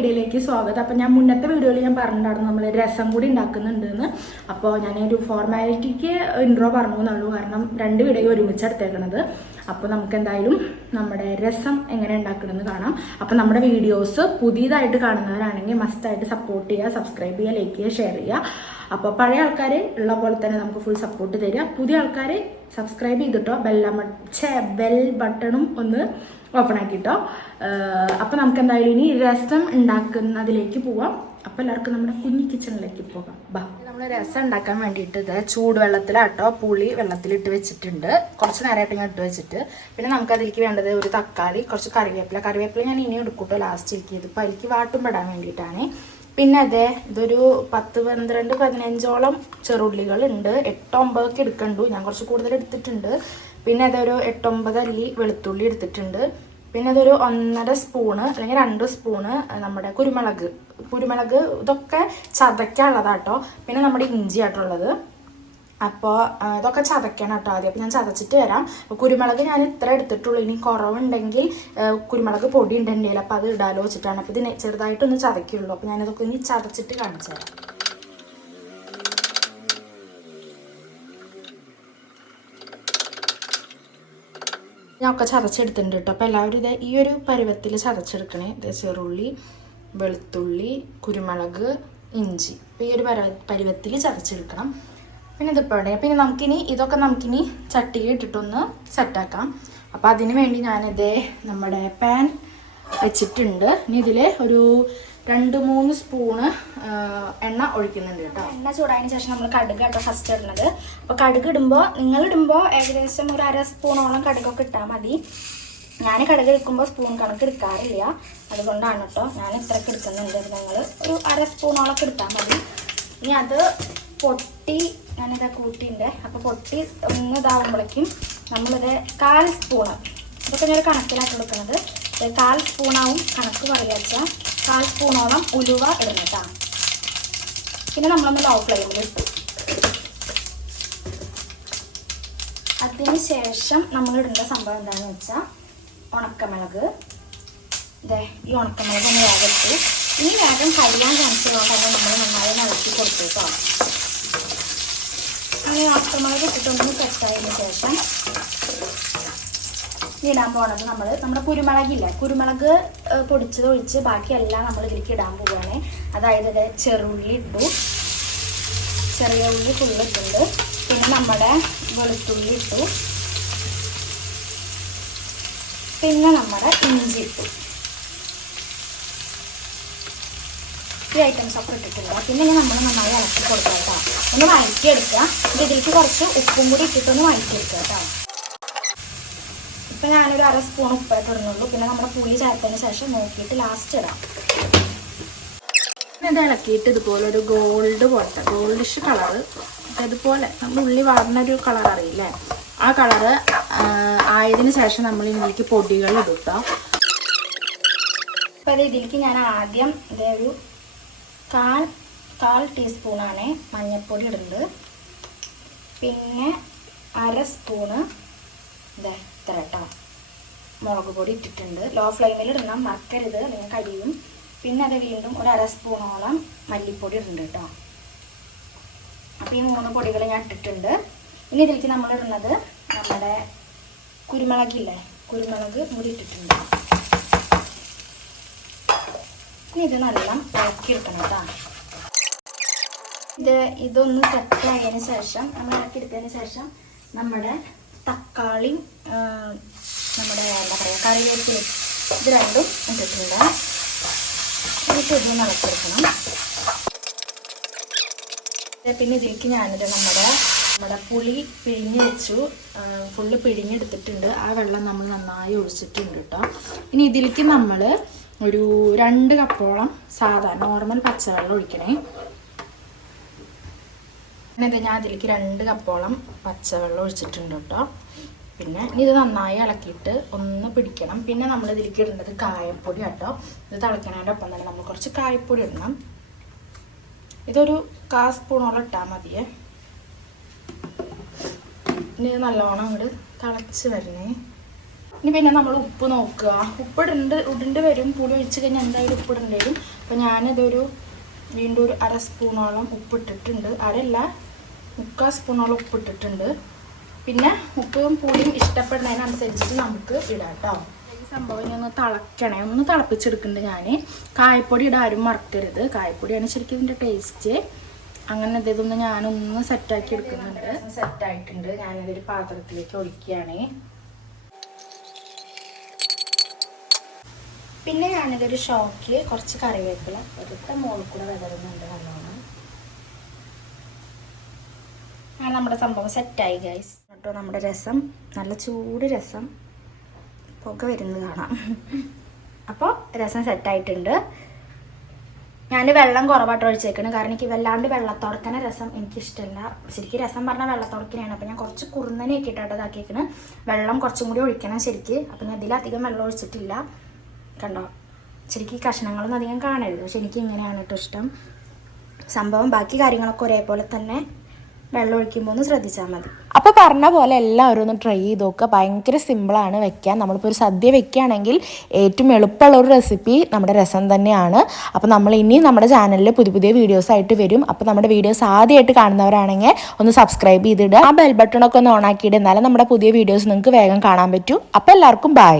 വീഡിയോയിലേക്ക് സ്വാഗതം. അപ്പോൾ ഞാൻ മുന്നത്തെ വീഡിയോയിൽ ഞാൻ പറഞ്ഞിട്ടുണ്ടായിരുന്നു നമ്മൾ രസം കൂടി ഉണ്ടാക്കുന്നുണ്ടെന്ന്. അപ്പോൾ ഞാനൊരു ഫോർമാലിറ്റിക്ക് ഇൻട്രോ പറഞ്ഞു എന്നുള്ളൂ, കാരണം 2 വീഡിയോ ഒരുമിച്ച് എടുത്തേക്കണത്. അപ്പോൾ നമുക്ക് എന്തായാലും നമ്മുടെ രസം എങ്ങനെ ഉണ്ടാക്കണമെന്ന് കാണാം. അപ്പോൾ നമ്മുടെ വീഡിയോസ് പുതിയതായിട്ട് കാണുന്നവരാണെങ്കിൽ മസ്റ്റായിട്ട് സപ്പോർട്ട് ചെയ്യുക, സബ്സ്ക്രൈബ് ചെയ്യുക, ലൈക്ക് ചെയ്യുക, ഷെയർ ചെയ്യുക. അപ്പോൾ പഴയ ആൾക്കാർ ഉള്ള പോലെ തന്നെ നമുക്ക് ഫുൾ സപ്പോർട്ട് തരിക. പുതിയ ആൾക്കാർ സബ്സ്ക്രൈബ് ചെയ്തിട്ടോ ബെൽ ബട്ടണും ഒന്ന് ഓപ്പൺ ആക്കിട്ടോ. അപ്പോൾ നമുക്ക് എന്തായാലും ഇനി രസം ഉണ്ടാക്കുന്നതിലേക്ക് പോവാം. അപ്പോൾ എല്ലാവർക്കും നമ്മുടെ കുഞ്ഞി കിച്ചണിലേക്ക് പോകാം. ബാ, നമ്മൾ രസം ഉണ്ടാക്കാൻ വേണ്ടിയിട്ട് ഇത് ചൂടുവെള്ളത്തിലാട്ടോ പുളി വെള്ളത്തിലിട്ട് വെച്ചിട്ടുണ്ട്. കുറച്ച് നേരമായിട്ട് ഞാൻ ഇട്ട് വെച്ചിട്ട്, പിന്നെ നമുക്ക് അതിലേക്ക് വേണ്ടത് ഒരു തക്കാളി, കുറച്ച് കറിവേപ്പില ഞാൻ ഇനി എടുക്കൂട്ടോ ലാസ്റ്റിലേക്ക്. ഇതിപ്പോൾ അതിലേക്ക് വാട്ടുംപെടാൻ വേണ്ടിയിട്ടാണ്. പിന്നെ അതെ ഇതൊരു 10, 12, 15ഓളം ചെറുള്ളികൾ ഉണ്ട്. 8, 9 ഒക്കെ എടുക്കണ്ടു, ഞാൻ കുറച്ച് കൂടുതൽ എടുത്തിട്ടുണ്ട്. പിന്നെ അതൊരു 8, 9 അല്ലി വെളുത്തുള്ളി എടുത്തിട്ടുണ്ട്. പിന്നെ അതൊരു 1.5 സ്പൂണ് അല്ലെങ്കിൽ 2 സ്പൂണ് നമ്മുടെ കുരുമുളക് ഇതൊക്കെ ചതയ്ക്കാനുള്ളതാട്ടോ. പിന്നെ നമ്മുടെ ഇഞ്ചി ആയിട്ടുള്ളത്. അപ്പോൾ ഇതൊക്കെ ചതയ്ക്കണം കേട്ടോ ആദ്യം. അപ്പോൾ ഞാൻ ചതച്ചിട്ട് വരാം. അപ്പോൾ കുരുമുളക് ഞാൻ ഇത്ര എടുത്തിട്ടുള്ളൂ, ഇനി കുറവുണ്ടെങ്കിൽ കുരുമുളക് പൊടി ഉണ്ടെങ്കിൽ അപ്പോൾ അത് ഇടാലോ വെച്ചിട്ടാണ്. അപ്പോൾ ഇതിന് ചെറുതായിട്ടൊന്ന് ചതയ്ക്കുള്ളൂ. അപ്പോൾ ഞാനിതൊക്കെ ഇനി ചതച്ചിട്ട് കാണിച്ചു തരാം. ഞാൻ ഒക്കെ ചതച്ചെടുത്തിട്ടുണ്ട് കേട്ടോ. അപ്പോൾ എല്ലാവരും ഇത് ഈ ഒരു പരുവത്തിൽ ചതച്ചെടുക്കണേ. ഇത് ചെറുള്ളി, വെളുത്തുള്ളി, കുരുമുളക്, ഇഞ്ചി, അപ്പോൾ ഈ ഒരു പരുവത്തിൽ ചതച്ചെടുക്കണം. പിന്നെ ഇതിപ്പോൾ പിന്നെ നമുക്കിനി ചട്ടിയിൽ ഇട്ടിട്ടൊന്ന് സെറ്റാക്കാം. അപ്പോൾ അതിന് വേണ്ടി ഞാനിതേ നമ്മുടെ പാൻ വെച്ചിട്ടുണ്ട്. ഇനി ഇതിൽ ഒരു 2-3 സ്പൂണ് എണ്ണ ഒഴിക്കുന്നുണ്ട് കേട്ടോ. എണ്ണ ചൂടായതിന് ശേഷം നമ്മൾ കടുക് കേട്ടോ ഫസ്റ്റ് ഇടുന്നത്. അപ്പോൾ കടുക് നിങ്ങളിടുമ്പോൾ ഏകദേശം ഒരു 1/2 സ്പൂണോളം കടുകൊക്കെ ഇട്ടാൽ മതി. ഞാൻ കടുക് എടുക്കുമ്പോൾ സ്പൂൺ കണക്ക് എടുക്കാറില്ല, അതുകൊണ്ടാണ് കേട്ടോ ഞാൻ ഇത്രയ്ക്ക് എടുക്കുന്നുണ്ട്. നിങ്ങൾ ഒരു 1/2 സ്പൂണോളൊക്കെ എടുത്താൽ മതി. ഇനി അത് പൊട്ടി ഞാനിതാ കൂട്ടിൻ്റെ. അപ്പോൾ പൊട്ടി ഒന്ന് ഇതാവുമ്പോഴേക്കും നമ്മളിത് 1/4 സ്പൂണ്, ഇതൊക്കെ ഞാൻ കണക്കിലാക്കി കൊടുക്കുന്നത്, 1/4 സ്പൂണാവും കണക്ക് പറയുക വെച്ചാൽ 1/4 സ്പൂണോളം ഉലുവ ഇടുന്നതാണ്. പിന്നെ നമ്മളൊന്ന് ലോ ഫ്ലെയിമിൽ ഇട്ടു. അതിന് ശേഷം നമ്മളിടുന്ന സംഭവം എന്താണെന്ന് വെച്ചാൽ ഉണക്കമുളക്. ഈ ഉണക്കമുളക് ഒന്ന് വേഗം ഇട്ടു. ഇനി വേഗം കഴിയാൻ ചാൻസുള്ളതുകൊണ്ട് നമ്മൾ നന്നായി ഇളക്കി കൊടുത്തു കേട്ടോ. അങ്ങനെ ഉണക്കമുളക് ഇട്ടിട്ടൊന്ന് സെറ്റായതിന് ശേഷം ഇടാൻ പോണത് നമ്മുടെ കുരുമുളക് പൊടിച്ചത് ഒഴിച്ച് ബാക്കിയെല്ലാം നമ്മൾ ഇതിലേക്ക് ഇടാൻ പോവുകയാണ്. അതായത് ചെറുള്ളി ഇട്ടു, ചെറിയ ഉള്ളി ഫുള്ളിട്ടുണ്ട്. പിന്നെ നമ്മുടെ വെളുത്തുള്ളി ഇട്ടു, പിന്നെ നമ്മുടെ ഇഞ്ചി ഇട്ടു. ഈ ഐറ്റംസ് ഒക്കെ ഇട്ടിട്ടില്ല. പിന്നെ നമ്മൾ നന്നായി ഇളക്കി കൊടുക്കുക കേട്ടോ. ഒന്ന് വഴറ്റിയെടുക്കുക. ഇതിലേക്ക് കുറച്ച് ഉപ്പും കൂടി ഇട്ടിട്ടൊന്ന് വഴറ്റിയെടുക്കുക കേട്ടോ. ഇപ്പം ഞാനൊരു 1/2 സ്പൂൺ ഉപ്പൊക്കെ ഇടുന്നുള്ളൂ. പിന്നെ നമ്മുടെ പുളി ചേർത്തതിന് ശേഷം നോക്കിയിട്ട് ലാസ്റ്റ് ഇടാം. ഇത് ഇളക്കിയിട്ട് ഇതുപോലെ ഒരു ഗോൾഡിഷ് കളറ്, ഇതുപോലെ നമ്മൾ ഉള്ളി വളർന്നൊരു കളർ അറിയില്ലേ, ആ കളറ് ആയതിനു ശേഷം നമ്മൾ ഇതിലേക്ക് പൊടികൾ ഇടും. അപ്പം ഇതിലേക്ക് ഞാൻ ആദ്യം ഒരു കാൽ ടീസ്പൂണാണ് മഞ്ഞൾപ്പൊടി ഇടുന്നത്. പിന്നെ 1/2 സ്പൂണ് ഇത്ര കേട്ടോ മുളക് പൊടി ഇട്ടിട്ടുണ്ട്. ലോ ഫ്ലെയിമിൽ ഇടണം, മറക്കരുത്, അല്ലെങ്കിൽ കരിയും. പിന്നെ അത് വീണ്ടും ഒരു 1/2 സ്പൂണോളം മല്ലിപ്പൊടി ഇടുന്നുണ്ട് കേട്ടോ. അപ്പോൾ ഈ 3 പൊടികൾ ഞാൻ ഇട്ടിട്ടുണ്ട്. ഇനി ഇതിലേക്ക് നമ്മൾ ഇടുന്നത് നമ്മുടെ കുരുമുളക് കൂടി ഇട്ടിട്ടുണ്ട്. ഇനി ഇത് നല്ല ഇളക്കി എടുക്കണം കേട്ടോ. ഇതൊന്ന് സെറ്റായതിന് ശേഷം നമ്മൾ ഇളക്കി എടുത്തതിന് ശേഷം നമ്മുടെ തക്കാളിയും നമ്മുടെ എന്താ പറയുക കറിവേപ്പിലയും ഇത് രണ്ടും ഇട്ടിട്ടുണ്ട്. എന്നിട്ട് ഇതൊന്ന് ഇളക്കിയെടുക്കണം. പിന്നെ ഇതിലേക്ക് ഞാനിത് നമ്മുടെ പുളി പിഴിഞ്ഞ് വെച്ചു, ഫുള്ള് പിഴിഞ്ഞെടുത്തിട്ടുണ്ട്. ആ വെള്ളം നമ്മൾ നന്നായി ഒഴിച്ചിട്ടുണ്ട് കേട്ടോ. ഇനി ഇതിലേക്ക് നമ്മൾ ഒരു 2 കപ്പോളം സാധാ നോർമൽ പച്ചവെള്ളം ഒഴിക്കണേ. പിന്നെ ഞാൻ അതിലേക്ക് 2 കപ്പോളം പച്ചവെള്ളം ഒഴിച്ചിട്ടുണ്ട് കേട്ടോ. പിന്നെ ഇത് നന്നായി ഇളക്കിയിട്ട് ഒന്ന് പിടിക്കണം. പിന്നെ നമ്മൾ ഇതിലേക്ക് ഇടേണ്ടത് കായപ്പൊടി കേട്ടോ. ഇത് തിളയ്ക്കണതിൻ്റെ ഒപ്പം തന്നെ നമ്മൾ കുറച്ച് കായപ്പൊടി ഇടണം. ഇതൊരു 1/4 സ്പൂണോളം ഇട്ടാൽ മതിയേ. ഇനി നല്ലോണം അങ്ങോട്ട് തിളച്ച് വരണേ. ഇനി പിന്നെ നമ്മൾ ഉപ്പ് നോക്കുക. ഉപ്പിടേണ്ടി വരും. പുളി ഒഴിച്ച് കഴിഞ്ഞാൽ എന്തായാലും ഉപ്പിടേണ്ടി വരും. അപ്പോൾ ഞാനിതൊരു വീണ്ടും ഒരു 1/2 സ്പൂണോളം ഉപ്പിട്ടിട്ടുണ്ട്. അരല്ല 3/4 സ്പൂണോളം ഉപ്പിട്ടിട്ടുണ്ട്. പിന്നെ ഉപ്പും പുളിയും ഇഷ്ടപ്പെടുന്നതിനനുസരിച്ചിട്ട് നമുക്ക് ഇടാം കേട്ടോ. ഈ സംഭവം ഇനി ഒന്ന് തിളക്കണേ, ഒന്ന് തിളപ്പിച്ചെടുക്കുന്നുണ്ട് ഞാൻ. കായപ്പൊടി ഇടാരും മറക്കരുത്. കായപ്പൊടിയാണ് ശരിക്കും ഇതിൻ്റെ ടേസ്റ്റ്. അങ്ങനെ ഇതൊന്ന് ഞാനൊന്ന് സെറ്റാക്കി എടുക്കുന്നുണ്ട്. സെറ്റായിട്ടുണ്ട്. ഞാനിതൊരു പാത്രത്തിലേക്ക് ഒഴിക്കുകയാണ്. പിന്നെ ഞാനിതൊരു ഷോക്കിൽ കുറച്ച് കറിവേപ്പില വെറുതെ മുകളിൽ കൂടെ വിതറുന്നുണ്ട് നല്ലോണം. അങ്ങനെ നമ്മുടെ സംഭവം സെറ്റായി ഗൈസ് കേട്ടോ. നമ്മുടെ രസം നല്ല ചൂട് രസം പുക വരുന്നത് കാണാം. അപ്പോൾ രസം സെറ്റായിട്ടുണ്ട്. ഞാൻ വെള്ളം കുറവായിട്ട് ഒഴിച്ചേക്കണം. കാരണം എനിക്ക് വല്ലാണ്ട് വെള്ളത്തുടക്കണ രസം എനിക്കിഷ്ടമല്ല. ശരിക്കും രസം പറഞ്ഞാൽ വെള്ളത്തുടക്കനാണ്. അപ്പോൾ ഞാൻ കുറച്ച് കുറുന്നനെയൊക്കെ ഇട്ടായിട്ട് ഇതാക്കിയേക്കണം. വെള്ളം കുറച്ചും കൂടി ഒഴിക്കണം ശരിക്ക്. അപ്പം ഞാൻ ഇതിലധികം വെള്ളം ഒഴിച്ചിട്ടില്ല. കണ്ടോ, ശരിക്കും ഈ കഷ്ണങ്ങളൊന്നും അധികം കാണരുത്. പക്ഷെ എനിക്ക് ഇങ്ങനെയാണ് കേട്ടോ ഇഷ്ടം സംഭവം. ബാക്കി കാര്യങ്ങളൊക്കെ ഒരേപോലെ തന്നെ വെള്ളം ഒഴിക്കുമ്പോൾ ഒന്ന് ശ്രദ്ധിച്ചാൽ മതി. അപ്പോൾ പറഞ്ഞ പോലെ എല്ലാവരും ഒന്ന് ട്രൈ ചെയ്ത് നോക്കുക. ഭയങ്കര സിമ്പിളാണ് വെക്കാൻ. നമ്മളിപ്പോൾ ഒരു സദ്യ വെക്കുകയാണെങ്കിൽ ഏറ്റവും എളുപ്പമുള്ള ഒരു റെസിപ്പി നമ്മുടെ രസം തന്നെയാണ്. അപ്പോൾ നമ്മൾ ഇനി നമ്മുടെ ചാനലിൽ പുതിയ വീഡിയോസ് ആയിട്ട് വരും. അപ്പോൾ നമ്മുടെ വീഡിയോസ് ആദ്യമായിട്ട് കാണുന്നവരാണെങ്കിൽ ഒന്ന് സബ്സ്ക്രൈബ് ചെയ്തിടുക. ആ ബെൽ ബട്ടണൊക്കെ ഒന്ന് ഓൺ ആക്കിയിട്ട് എന്നാലും നമ്മുടെ പുതിയ വീഡിയോസ് നിങ്ങൾക്ക് വേഗം കാണാൻ പറ്റൂ. അപ്പോൾ എല്ലാവർക്കും ബൈ.